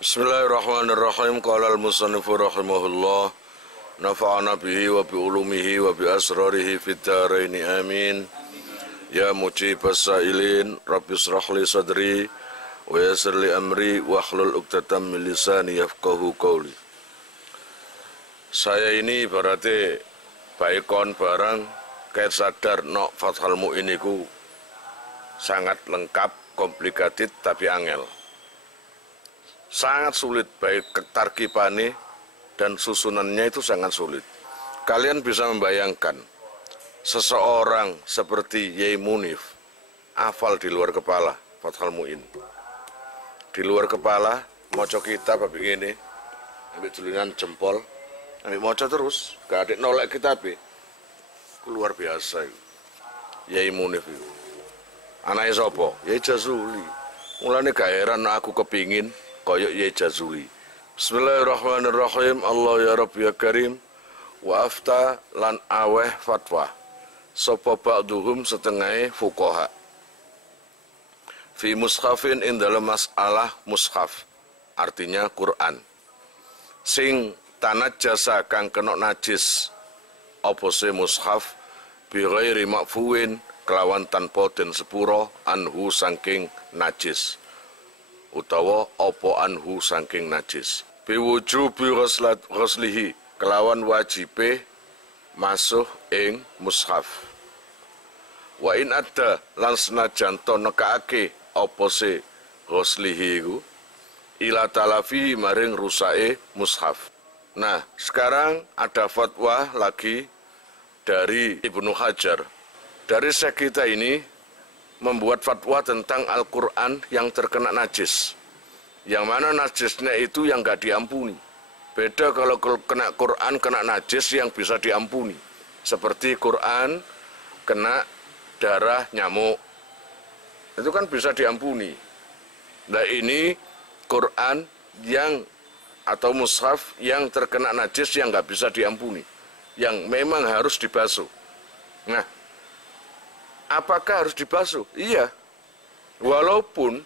Bismillahirrahmanirrahim. Qala al-musannifu rahimahullah, nafa'ana bihi wa bi ulumihi wa bi asrarihi fid dharaini amin. Ya mujibas sa'ilin, rabbi israh li sadri wa yassir li amri wa hlul 'uqdatam min lisani yafqahu qawli. Saya ini berarti baikon barang kait sadar nok Fathul Mu'in iku sangat lengkap, komplikated tapi angel. Sangat sulit, baik ketarkibane dan susunannya itu sangat sulit. Kalian bisa membayangkan seseorang seperti Yai Munif hafal di luar kepala Fathul Mu'in. Di luar kepala maca kitab begini, ambil tulisan jempol, ambil maca terus, gak ada nolak kitab. Luar biasa itu. Yai Munif itu. Anaknya sapa? Yai Jazuli. Mulane gak heran aku kepingin koyok Yai Jazuli. Bismillahirrahmanirrahim. Allah ya Rabbi ya Karim. Wa afta lan aweh fatwa sapa ba'duhum setengah fuqaha fi mushafin ing dalam masalah mushaf, artinya Quran, sing tanat jasa kang kena najis apa se mushaf bi ghairi makfuin kelawan tanpa den sepuro anhu saking najis utawa apa anhu saking najis biwujubi ghuslihi kelawan wajibe masuh ing mushaf. Wa in ada lan senajan to nekake apa se ghuslihi iku ila talafihi maring rusake mushaf. Nah, sekarang ada fatwa lagi dari Ibnu Hajar. Dari syekh kita ini membuat fatwa tentang Al-Quran yang terkena najis, yang mana najisnya itu yang gak diampuni. Beda kalau kena Quran, kena najis yang bisa diampuni, seperti Quran kena darah nyamuk, itu kan bisa diampuni. Nah ini Quran yang atau mushaf yang terkena najis yang gak bisa diampuni, yang memang harus dibasuh. Nah, apakah harus dibasuh? Iya. Walaupun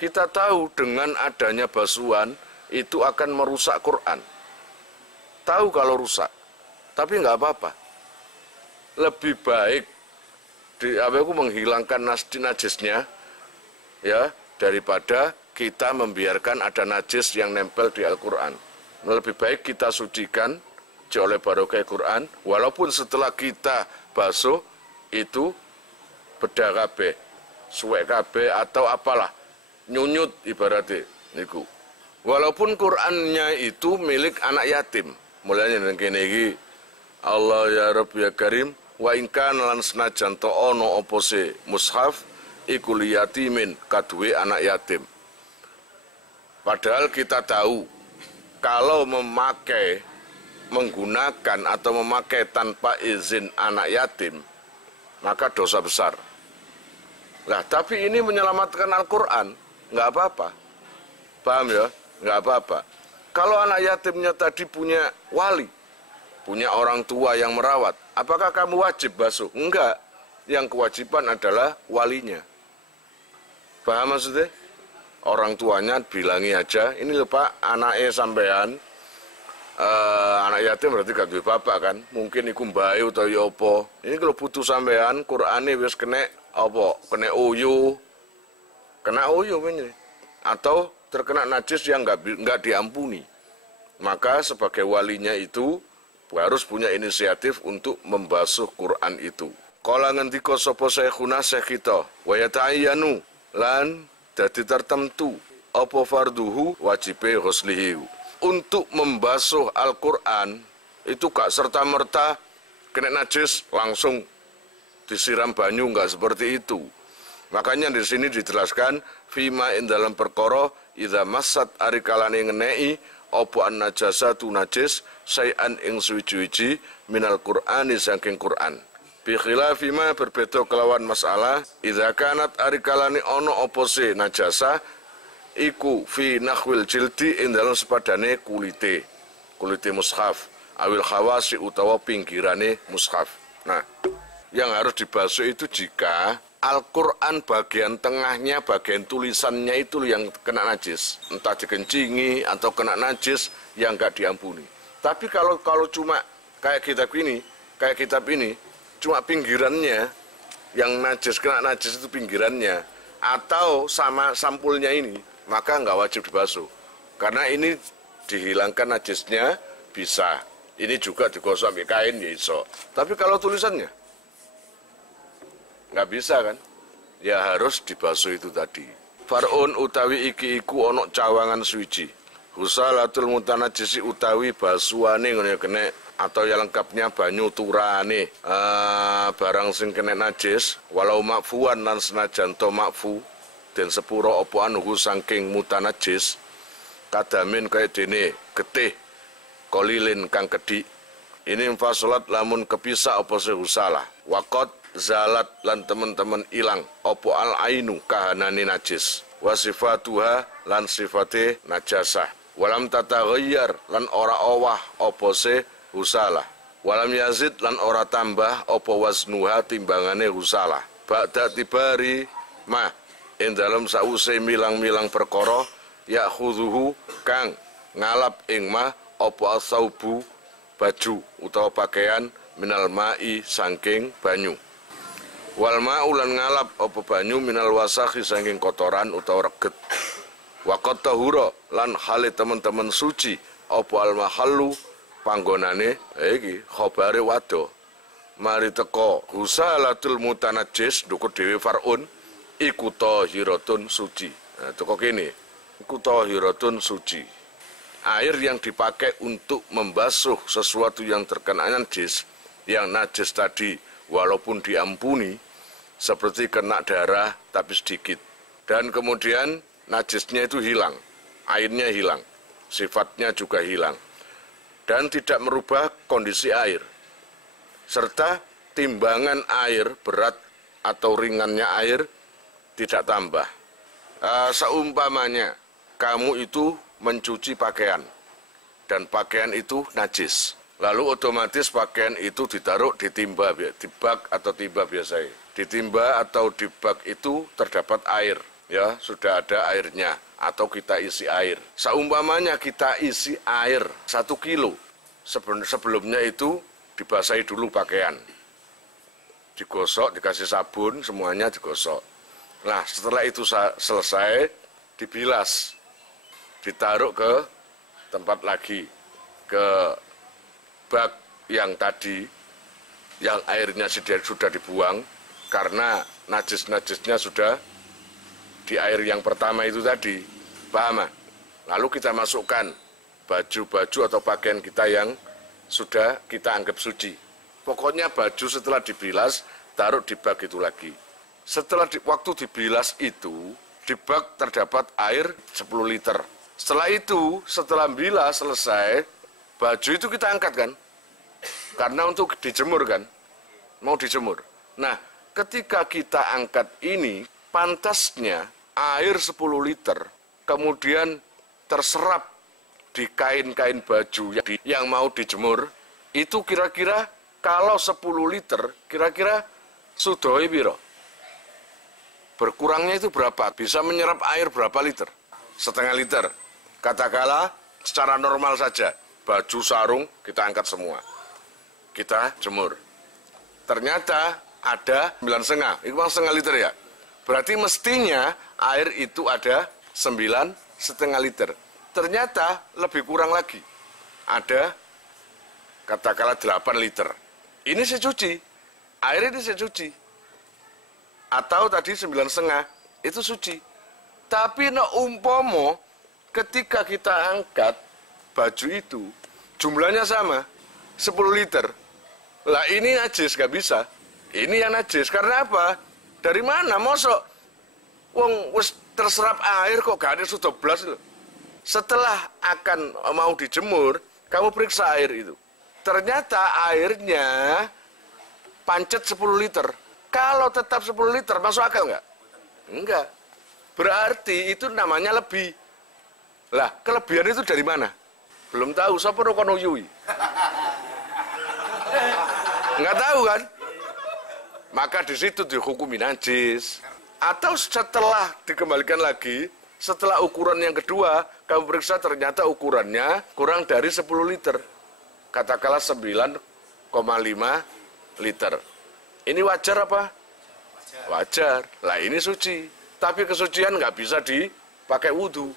kita tahu dengan adanya basuhan itu akan merusak Quran. Tahu kalau rusak, tapi nggak apa-apa. Lebih baik menghilangkan najisnya ya daripada kita membiarkan ada najis yang nempel di Al-Quran. Lebih baik kita sucikan oleh barokah Quran, walaupun setelah kita basuh itu bedah kabeh, suwek kabeh atau apalah, nyunyut ibaratnya niku. Walaupun Qurannya itu milik anak yatim. Mulanya nang kene iki Allah ya Rabbi ya Karim wa in kana lan senajan to ana apa se mushaf iku liyatimin kaduwe anak yatim. Padahal kita tahu kalau menggunakan atau memakai tanpa izin anak yatim maka dosa besar. Nah, tapi ini menyelamatkan Al-Quran, nggak apa-apa. Paham ya? Nggak apa-apa. Kalau anak yatimnya tadi punya wali, punya orang tua yang merawat, apakah kamu wajib basuh? Enggak. Yang kewajiban adalah walinya. Paham maksudnya? Orang tuanya bilangi aja, ini lho Pak, anaknya sampean, anak yatim berarti gak duwe bapak kan, mungkin iku mbae utawa ya apa. Ini kalau butuh sampean Qur'ane wis kena apa? Kena uyu ini. Atau terkena najis yang enggak diampuni. Maka sebagai walinya itu harus punya inisiatif untuk membasuh Quran itu. Kala ngendika sapa syekhuna syekh kita, wa yata'ayyanu lan dadi tertentu apa farduhu wajibe ghuslihi. Untuk membasuh Al-Quran itu gak serta-merta kena najis langsung disiram banyu, enggak seperti itu. Makanya di sini dijelaskan fima in dalam perkara idza massat ari kalane ngeneki apa an najasatu najis sayan ing suwi-wiji minal Qur'ani saking Quran. Bi khilafi ma berbeda kelawan masalah idza kanat ari kalane ana apa se najasa iku fi nakhwil jildi ing dalam sepadane kulite mushaf awil khawasi utawa pinggirane mushaf. Nah, yang harus dibasuh itu jika Al-Quran bagian tengahnya, bagian tulisannya itu yang kena najis. Entah dikencingi atau kena najis yang nggak diampuni. Tapi kalau cuma kayak kitab ini, cuma pinggirannya yang najis, kena najis itu pinggirannya, atau sama sampulnya ini, maka nggak wajib dibasuh. Karena ini dihilangkan najisnya bisa. Ini juga digosok pakai kain ya iso. Tapi kalau tulisannya nggak bisa kan? Ya harus dibasuh itu tadi. Far'un utawi iki iku onok cawangan suci. Husalatul mutanajisi utawi basuhane ngono kene atau yang lengkapnya banyu turane barang sing kena najis walau makfuan lan senajan to makfu den sepuro opo anuhu saking mutanajis kadamin kaya dene getih kolilin kang kedik ini fasolat lamun kepisah opo sehusalah wakot zalat lan temen-temen ilang opo al ainu kahanani najis wasifatuha lan sifate najasah walam tataghayyar lan ora owah opo se husalah walam yazid lan ora tambah opo wasnuha timbangane husalah ba'da tibari ma ing dalem sause milang-milang perkara ya khuduhu kang ngalap ing ma opo asaubu baju utawa pakaian minal ma'i saking banyu wal ma'ulan ngalap opo banyu minal wasakhi saking kotoran utawa reget waqat tahura lan hale teman-teman suci opo al mahallu panggonane iki khabare wado mari teko husalatul mutanajjis ndukut dhewe farun iku tahiratun suci nah teko kene iku tahiratun suci air yang dipakai untuk membasuh sesuatu yang terkena najis, yang najis tadi walaupun diampuni, seperti kena darah tapi sedikit. Dan kemudian najisnya itu hilang, airnya hilang, sifatnya juga hilang. Dan tidak merubah kondisi air. Serta timbangan air, berat atau ringannya air tidak tambah. Seumpamanya kamu itu mencuci pakaian dan pakaian itu najis, lalu otomatis pakaian itu ditaruh di timba, di bak atau timba biasa. Di timba atau di bak itu terdapat air, ya sudah ada airnya, atau kita isi air. Seumpamanya kita isi air 1 kilo, sebelumnya itu dibasahi dulu pakaian, digosok, dikasih sabun, semuanya digosok. Nah setelah itu selesai, dibilas, ditaruh ke tempat lagi, ke bak yang tadi, yang airnya sudah dibuang, karena najis-najisnya sudah di air yang pertama itu tadi, paham? Lalu kita masukkan baju-baju atau pakaian kita yang sudah kita anggap suci. Pokoknya baju setelah dibilas, taruh di bak itu lagi. Setelah waktu dibilas itu, di bak terdapat air 10 liter. Setelah itu, setelah bilas selesai, baju itu kita angkat kan? Karena untuk dijemur kan? Mau dijemur. Nah, ketika kita angkat ini, pantasnya air 10 liter, kemudian terserap di kain-kain baju yang mau dijemur, itu kira-kira kalau 10 liter, kira-kira sudoi biro. Berkurangnya itu berapa? Bisa menyerap air berapa liter? Setengah liter. Katakanlah secara normal saja, baju sarung kita angkat semua, kita jemur. Ternyata ada 9,5, itu setengah liter ya. Berarti mestinya air itu ada 9,5 liter. Ternyata lebih kurang lagi, ada katakanlah 8 liter. Ini saya cuci, air ini saya cuci. Atau tadi 9,5, itu suci. Tapi umpomo ketika kita angkat baju itu, jumlahnya sama, 10 liter. Lah ini najis, gak bisa. Ini yang najis, karena apa? Dari mana, mosok? Wong wis terserap air kok gak ada sudah blas loh. Setelah akan mau dijemur, kamu periksa air itu. Ternyata airnya pancet 10 liter. Kalau tetap 10 liter, masuk akal nggak? Enggak. Berarti itu namanya lebih. Lah, kelebihan itu dari mana? Belum tahu, sapa kono yui. Nggak tahu kan? maka di situ dihukumi najis. Atau setelah dikembalikan lagi, setelah ukuran yang kedua, kamu periksa ternyata ukurannya kurang dari 10 liter. Katakanlah 9,5 liter. Ini wajar apa? Wajar. Lah ini suci. Tapi kesucian nggak bisa dipakai wudhu.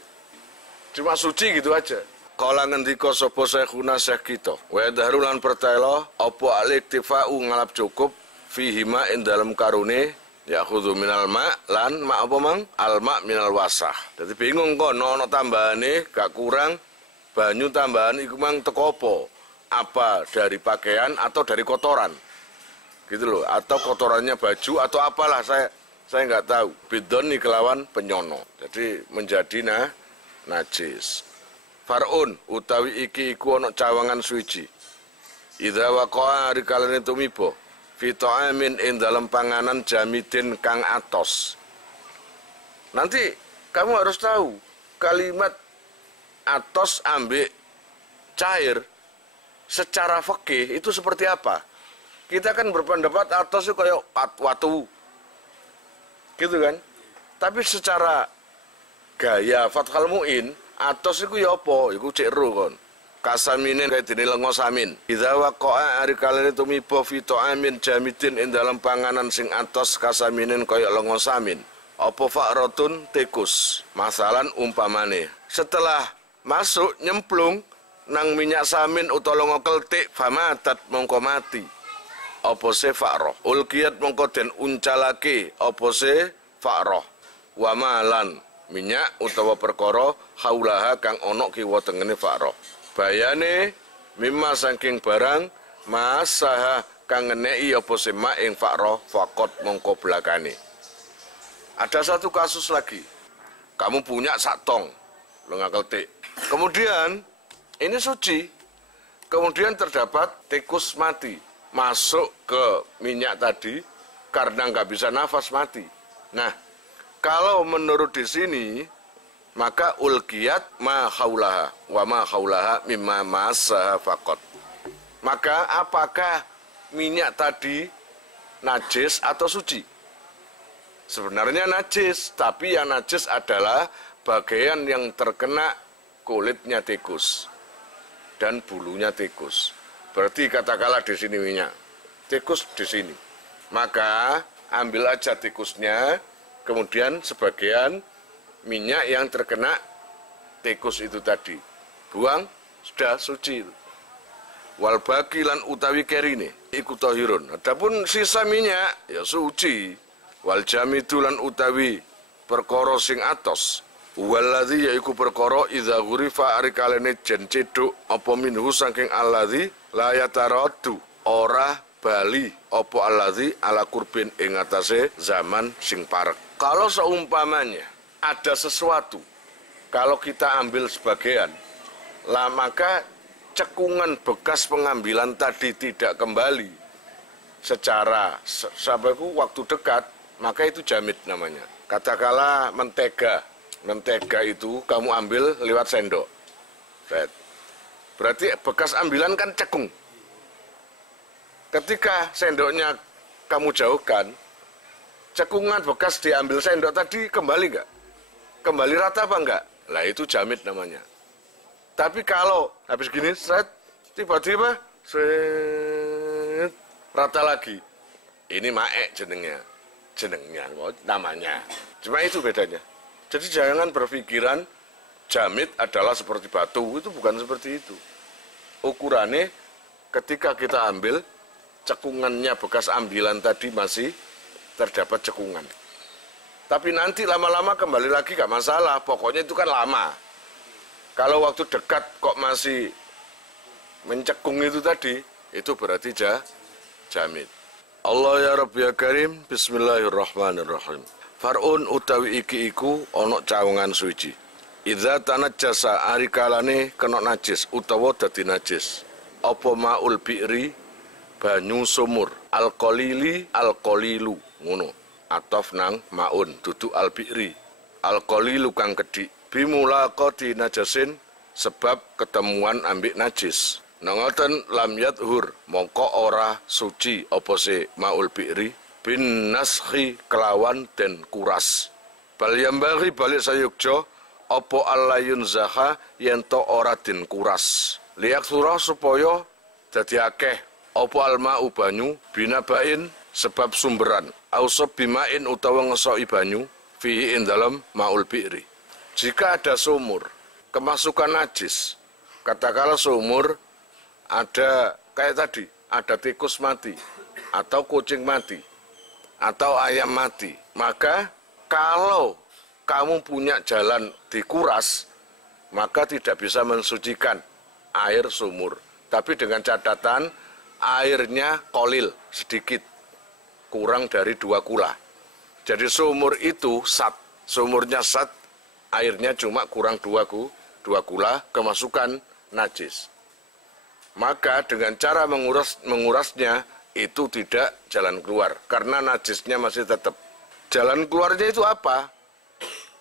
Cuma suci gitu aja. Kala ngendika sapa syekhuna syekh kita. Wa darulan pertelo apa al-iktifa'u ngalap cukup fihima ing dalem karune ya khudhu minal ma lan ma apa mang alma minal wasah. Dadi bingung kok ono tambahane gak kurang banyu tambahan iku mang teko apa dari pakaian atau dari kotoran gitu loh, atau kotorannya baju atau apalah, saya nggak tahu. Bidon nih kelawan penyono, jadi menjadi najis. Farun utawi iki iku ono cawangan suci idza waqa'a rikalane tumibo fi ta'amin ing dalam panganan jamidin kang atos. Nanti kamu harus tahu kalimat atos ambek cair secara fikih itu seperti apa. Kita kan berpendapat atos itu kayak watu gitu kan, tapi secara gaya Fathul Mu'in atos itu ya apa? Iku cek ro kon. Kasaminin kaya dene lenga samin. Idza waqa'a ari kalene tumiba fi ta'amin jamidin ing dalam panganan sing atos kasaminin kaya lenga samin. Apa fa'ratun tikus. Masalan umpamane setelah masuk nyemplung nang minyak samin utawa lenga keltik famatat mongko mati. Apa se fa'rah. Ulqiyat mongko den uncalake apa se fa'rah. Wa malan minyak utawa perkara haulaha kang ana kiwa tengene fa'rah. Bayane mimma saking barang masaha kang ngeneki apa sema ing fa'rah faqat mongko blakane. Ada satu kasus lagi. Kamu punya sak tong lenga keltik. Kemudian ini suci. Kemudian terdapat tikus mati masuk ke minyak tadi karena nggak bisa nafas mati. Nah, kalau menurut di sini maka ulqiyat ma haulaha wa ma haulaha mimma masaha faqat. Maka apakah minyak tadi najis atau suci? Sebenarnya najis, tapi yang najis adalah bagian yang terkena kulitnya tikus dan bulunya tikus. Berarti katakanlah di sini minyak, tikus di sini. Maka ambil aja tikusnya, kemudian sebagian minyak yang terkena tikus itu tadi buang, sudah suci. Wal baqi lan utawi kerine iku tahirun. Adapun sisa minyak ya suci. Wal jamidu lan utawi perkara sing atos waladzi yaiku perkara idza ghurifa ari kalene jen ceduk apa minhu saking alladzi la yataradu ora bali apa alladzi ala kurbin ing atase zaman sing parek. Kalau seumpamanya ada sesuatu, kalau kita ambil sebagian, lah maka cekungan bekas pengambilan tadi tidak kembali secara sabaku waktu dekat, maka itu jamid namanya. Katakanlah mentega itu kamu ambil lewat sendok, berarti bekas ambilan kan cekung. Ketika sendoknya kamu jauhkan, cekungan bekas diambil sendok tadi kembali nggak? Kembali rata apa enggak? Lah itu jamid namanya. Tapi kalau habis gini, tiba-tiba rata lagi. Ini maek jenengnya namanya. Cuma itu bedanya. Jadi jangan berpikiran jamid adalah seperti batu, itu bukan seperti itu. Ukurannya ketika kita ambil, cekungannya bekas ambilan tadi masih terdapat cekungan. Tapi nanti lama-lama kembali lagi gak masalah, pokoknya itu kan lama. Kalau waktu dekat kok masih mencekung itu tadi, itu berarti jamid. Allah ya Rabbi ya Karim, bismillahirrahmanirrahim. Far'un utawi iki iku onok cawangan suci. Idza tanajjasa ari kalane kena najis utawa dadi najis. Apa maul bi'ri banyu sumur, al-qalilu ngono. Atof nang maun duduk al-bi'ri al-qalilu kang kedik bimulaqati najasin sebab ketemuan ambik najis. Nangoten lam yadhur mongko ora suci apa se maul bi'ri bin naskhi kelawan den kuras. Bal yambari balik sayukjo opo alayun zaha yento ora den kuras. Liak surah supaya dadi akeh opo alma ubanyu binabain sebab sumberan. Ausab bimain utawa ngesoki banyu fihi ing dalam maul bi'ri. Jika ada sumur kemasukan najis, katakanlah sumur ada kayak tadi, ada tikus mati atau kucing mati atau ayam mati, maka kalau kamu punya jalan dikuras, maka tidak bisa mensucikan air sumur. Tapi dengan catatan airnya kolil, sedikit, kurang dari 2 kula. Jadi sumur itu sat, sumurnya sat, airnya cuma kurang 2 kula, kemasukan najis. Maka dengan cara mengurasnya itu tidak jalan keluar, karena najisnya masih tetap. Jalan keluarnya itu apa?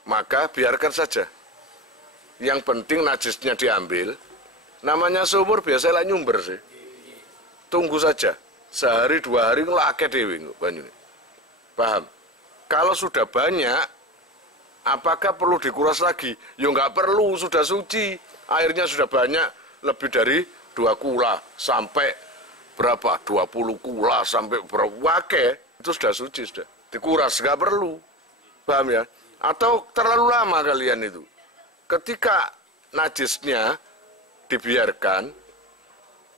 Maka biarkan saja. Yang penting najisnya diambil. Namanya sumur biasanya nyumber sih. Tunggu saja. Sehari 2 hari ngelake dewe banyune. Paham? Kalau sudah banyak, apakah perlu dikuras lagi? Ya nggak perlu, sudah suci. Airnya sudah banyak, lebih dari 2 kula sampai berapa? 20 kula sampai berapa? Wake, itu sudah suci, sudah. Dikuras, nggak perlu. Paham ya? Atau terlalu lama kalian itu. Ketika najisnya dibiarkan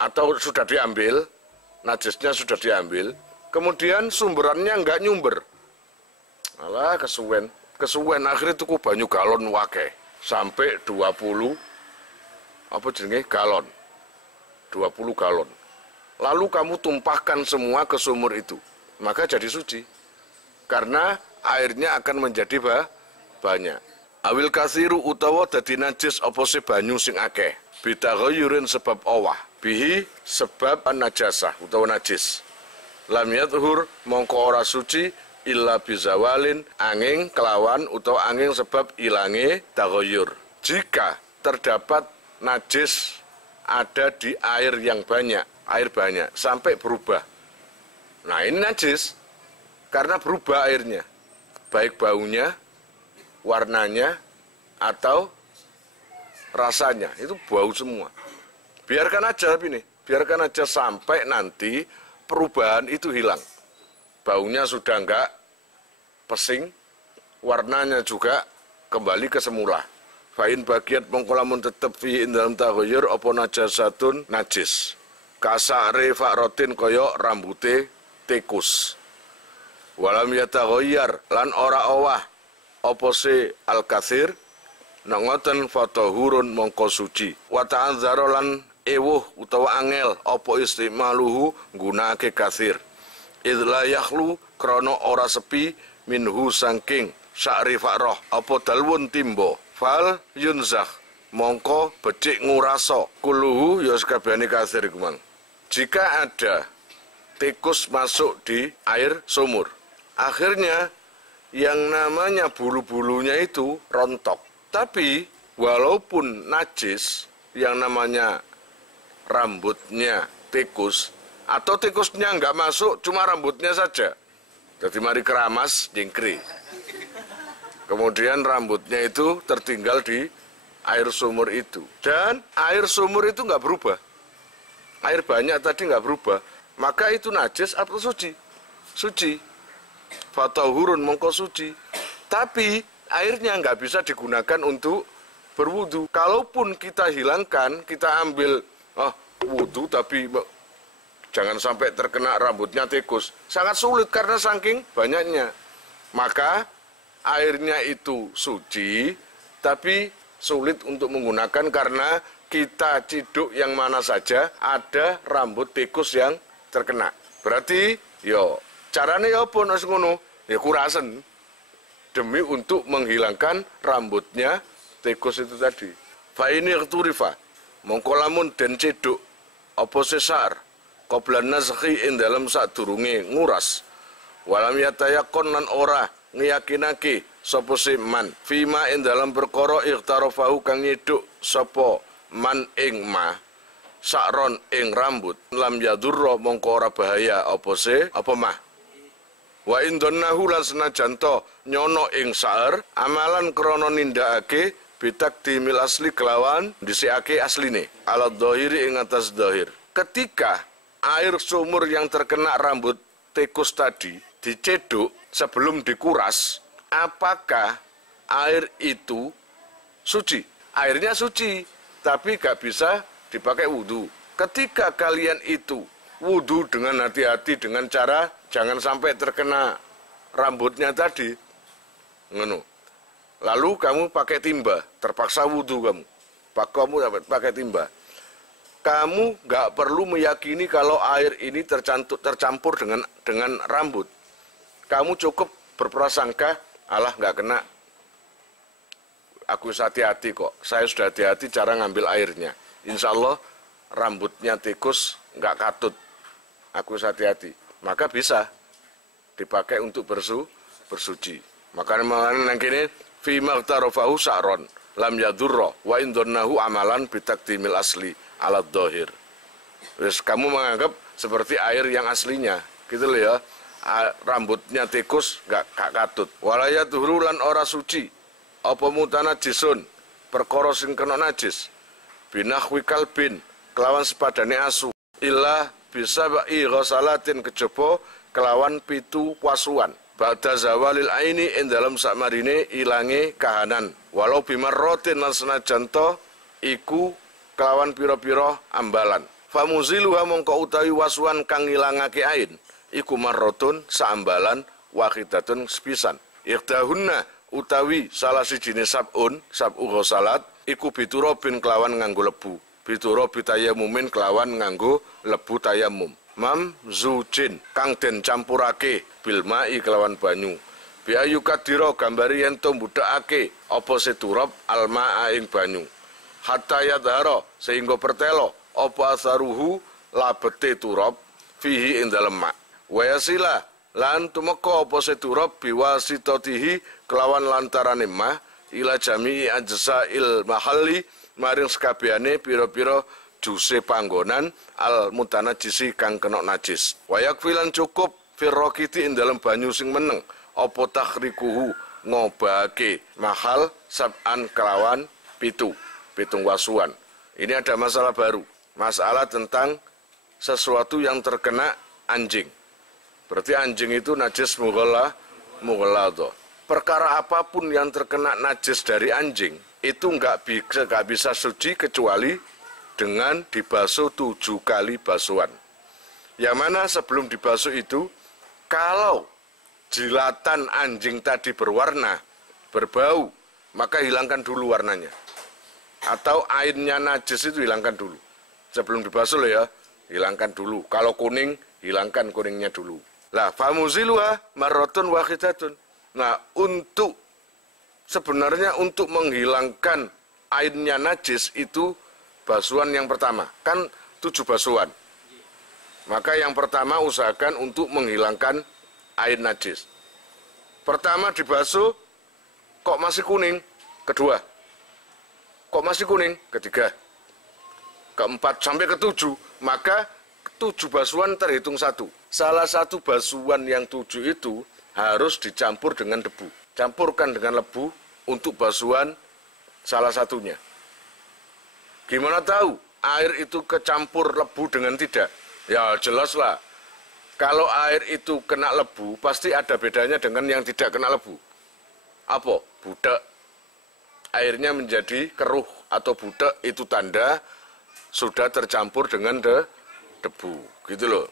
atau sudah diambil, najisnya sudah diambil, kemudian sumberannya nggak nyumber. Alah, kesuwen akhirnya tuku banyu galon wake sampai 20 apa jenenge galon. 20 galon. Lalu kamu tumpahkan semua ke sumur itu, maka jadi suci. Karena airnya akan menjadi banyak. Awil kasiru utawa dadi najis apa se banyu sing akeh. Bitaghayyurin sebab owah. Bihi sebab najasah utawa najis. Lam yathur mongko ora suci illa bizawalin angin kelawan utawa angin sebab ilange taghayyur. Jika terdapat najis ada di air yang banyak, air banyak sampai berubah. Nah, ini najis karena berubah airnya. Baik baunya, warnanya, atau rasanya, itu bau semua. Biarkan aja tapi nih, biarkan aja sampai nanti perubahan itu hilang. Baunya sudah enggak pesing, warnanya juga kembali ke semula. Fa'in bagiat mongkolamun tetep fi'in dalam taghayyur apa najasatun najis. Kasare fa'rotin koyok rambute tikus. Walam yataghayyar lan ora owah apa se al-katsir nangoten fatahurun mongko suci. Wa ta'adzara lan ewuh utawa angel apa istimaluhu nggunakake katsir. Idla yakhlu krana ora sepi minhu sangking sya'ri fa'roh apa dalwun timbo. Fal yunzah mongko becik nguraso kuluhu ya sakabehane katsir iku mang. Jika ada tikus masuk di air sumur, akhirnya yang namanya bulu-bulunya itu rontok. Tapi walaupun najis, yang namanya rambutnya tikus, atau tikusnya nggak masuk, cuma rambutnya saja. Jadi mari keramas, jingkri. Kemudian rambutnya itu tertinggal di air sumur itu. Dan air sumur itu nggak berubah. Air banyak tadi nggak berubah. Maka itu najis atau suci? Suci. Fatahurun mongko suci. Tapi airnya nggak bisa digunakan untuk berwudu. Kalaupun kita hilangkan, kita ambil wudu tapi jangan sampai terkena rambutnya tikus. Sangat sulit karena saking banyaknya. Maka airnya itu suci, tapi sulit untuk menggunakan karena kita ciduk yang mana saja ada rambut tikus yang terkena. Berarti, caranya ya apa nasi ngono? Ya kurasen demi untuk menghilangkan rambutnya tikus itu tadi. Fa ini turifa mongko lamun den ciduk apa sesar qablan nazhi ing dalam sadurunge nguras. Walam yatayakon lan ora ngiyakinake sapa man fima ing dalam perkara ikhtarofahu kang nyiduk sapa man ing ma sakron ing rambut lam yadurra mongko ora bahaya apa mah Wa indonnahu lan senajan to nyono ing saer amalan krana nindakake bitakdimil asli kelawan dhisikake asline ala dhahiri ing atas dhahir. Ketika air sumur yang terkena rambut tikus tadi diceduk sebelum dikuras, apakah air itu suci? Airnya suci, tapi gak bisa dipakai wudhu. Ketika kalian itu wudhu dengan hati-hati dengan cara jangan sampai terkena rambutnya tadi, ngono. Lalu kamu pakai timba, terpaksa wudhu kamu pakai timba. Kamu nggak perlu meyakini kalau air ini tercampur dengan rambut. Kamu cukup berprasangka, alah nggak kena. Aku hati-hati kok, saya sudah hati-hati cara ngambil airnya. Insya Allah rambutnya tikus nggak katut. Aku hati-hati, maka bisa dipakai untuk bersuci. Makanya yang kini fi magtarofahu sa'ron lam yadurra wa indonnahu amalan bitakdimil asli ala dhahir. Terus kamu menganggap seperti air yang aslinya, gitu loh ya. Rambutnya tikus nggak katut. Walayatuhru lan ora suci. Apa mutanajisun perkara sing kena najis. Binahwi kalbin kelawan sepadane asu. Illa bisa ba'i ghasalatin kejaba kelawan pitu wasuan. Ba'da zawalil aini ing dalam sakmarine ilange kahanan. Walau bimarrotin lan senajan to iku kelawan pira-pira ambalan. Famuziluha mongko utawi wasuan kang ngilangake ain iku marrotun saambalan wahidatun sepisan. Iqdahunna utawi salah sijine sab'u ghasalat iku biturobin kelawan nganggo lebu. Biturobi tayamumin kelawan nganggo lebu tayamum. Mamzujin kang den campurake bilmai kelawan banyu. Biayu kadira gambari yen to mbudhakake apa seturab almaa ing banyu. Hatta yadhara sehingga pertelo apa asaruhu labete turab fihi ing dalem mak. Wayasila lan tumeka apa seturab biwasitatihi kelawan lantarane mah ila jami'i ajsa'il mahalli maring sekabehane pira-pira juse panggonan al mutanajisi kang kena najis. Wayak filan cukup firrokiti ing dalam banyu sing meneng apa takhrikuhu ngobake mahal sab'an kelawan pitung wasuan. Ini ada masalah baru, masalah tentang sesuatu yang terkena anjing. Berarti anjing itu najis mughalladha. Perkara apapun yang terkena najis dari anjing itu nggak bisa suci kecuali dengan dibasuh 7 kali basuhan. Yang mana sebelum dibasuh itu, kalau jilatan anjing tadi berwarna, berbau, maka hilangkan dulu warnanya. Atau airnya najis itu hilangkan dulu. Sebelum dibasuh loh ya, hilangkan dulu. Kalau kuning, hilangkan kuningnya dulu. Lah, famuziluha marrotun wahidatun. Nah, sebenarnya untuk menghilangkan airnya najis itu basuhan yang pertama, kan 7 basuhan. Maka yang pertama usahakan untuk menghilangkan air najis. Pertama dibasuh, kok masih kuning? Kedua, kok masih kuning? Ketiga, keempat sampai ke-7, maka 7 basuhan terhitung 1. Salah satu basuhan yang 7 itu harus dicampur dengan debu. Campurkan dengan lebu untuk basuhan salah satunya. Gimana tahu air itu kecampur lebu dengan tidak? Ya jelaslah. Kalau air itu kena lebu, pasti ada bedanya dengan yang tidak kena lebu. Apa? Budak. Airnya menjadi keruh atau budak, itu tanda sudah tercampur dengan debu. Gitu loh.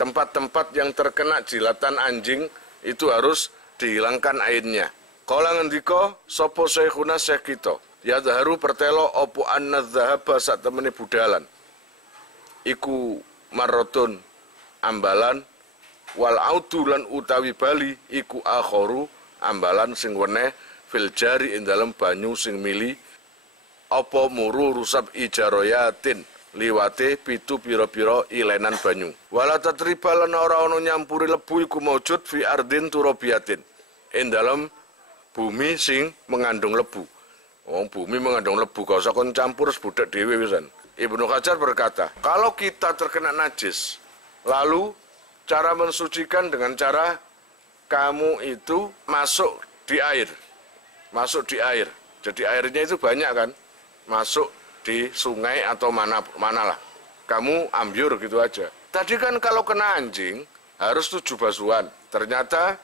Tempat-tempat yang terkena jilatan anjing itu harus dihilangkan airnya. Kala ngendika sapa syekhuna syekh kita, ya zaharu pertelo opo anna dzahaba sak temene budalan. Iku marrotun ambalan wal audulan utawi bali iku akharu ambalan sing weneh fil jari ing dalem banyu sing mili apa muru rusab ijaroyatin liwate pitu pira-pira ilenan banyu. Wala tatriba lan ora ana nyampuri lebu iku maujud fi ardin turabiyatin. Ing dalem bumi sing mengandung lebu. Wong bumi mengandung lebu, gak usah kon campur sebudak dhewe wisan. Ibnu Hajar berkata, kalau kita terkena najis, lalu cara mensucikan dengan cara kamu itu masuk di air. Masuk di air. Jadi airnya itu banyak kan. Masuk di sungai atau manalah. Kamu ambyur gitu aja. Tadi kan kalau kena anjing harus 7 basuhan. Ternyata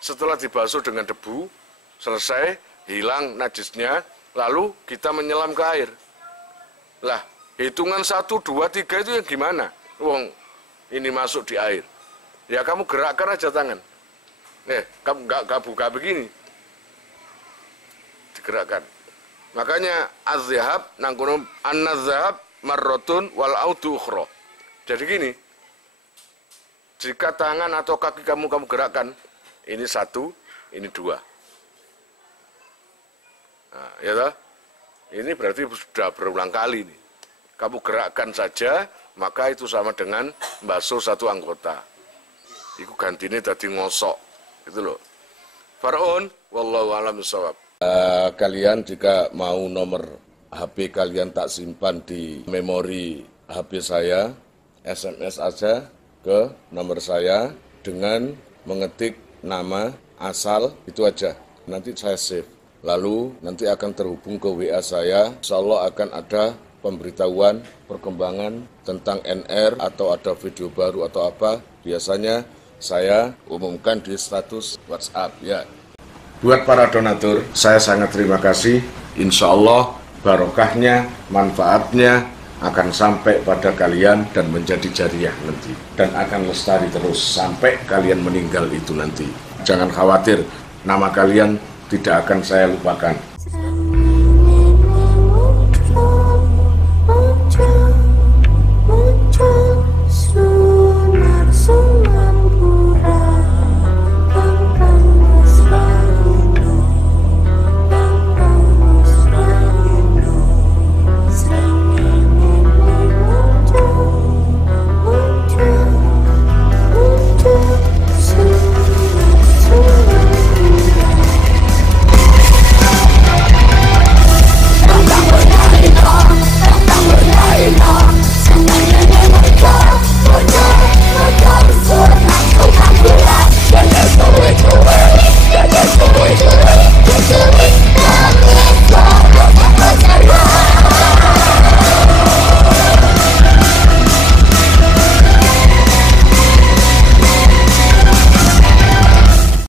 setelah dibasuh dengan debu, selesai, hilang najisnya, lalu kita menyelam ke air. Lah, hitungan 1, 2, 3 itu yang gimana? Wong, ini masuk di air. Ya kamu gerakkan aja tangan. Kamu nggak buka begini. Digerakkan. Makanya az-zahab nangkono an-zahab marrotun wal audu ukhra. Jadi gini, jika tangan atau kaki kamu gerakkan, ini 1, ini 2. Nah, ya toh? Ini berarti sudah berulang kali nih. Kamu gerakkan saja, maka itu sama dengan membasuh 1 anggota. Iku gantine tadi ngosok, gitu loh. Faraun, wallahu a'lam bishawab. Kalian jika mau nomor HP kalian tak simpan di memori HP saya, SMS aja ke nomor saya dengan mengetik nama, asal, itu aja. Nanti saya save. Lalu nanti akan terhubung ke WA saya. Insya Allah akan ada pemberitahuan, perkembangan tentang NR atau ada video baru atau apa. Biasanya saya umumkan di status WhatsApp ya. Buat para donatur, saya sangat terima kasih. Insya Allah barokahnya, manfaatnya akan sampai pada kalian dan menjadi jariah nanti. Dan akan lestari terus sampai kalian meninggal itu nanti. Jangan khawatir, nama kalian tidak akan saya lupakan.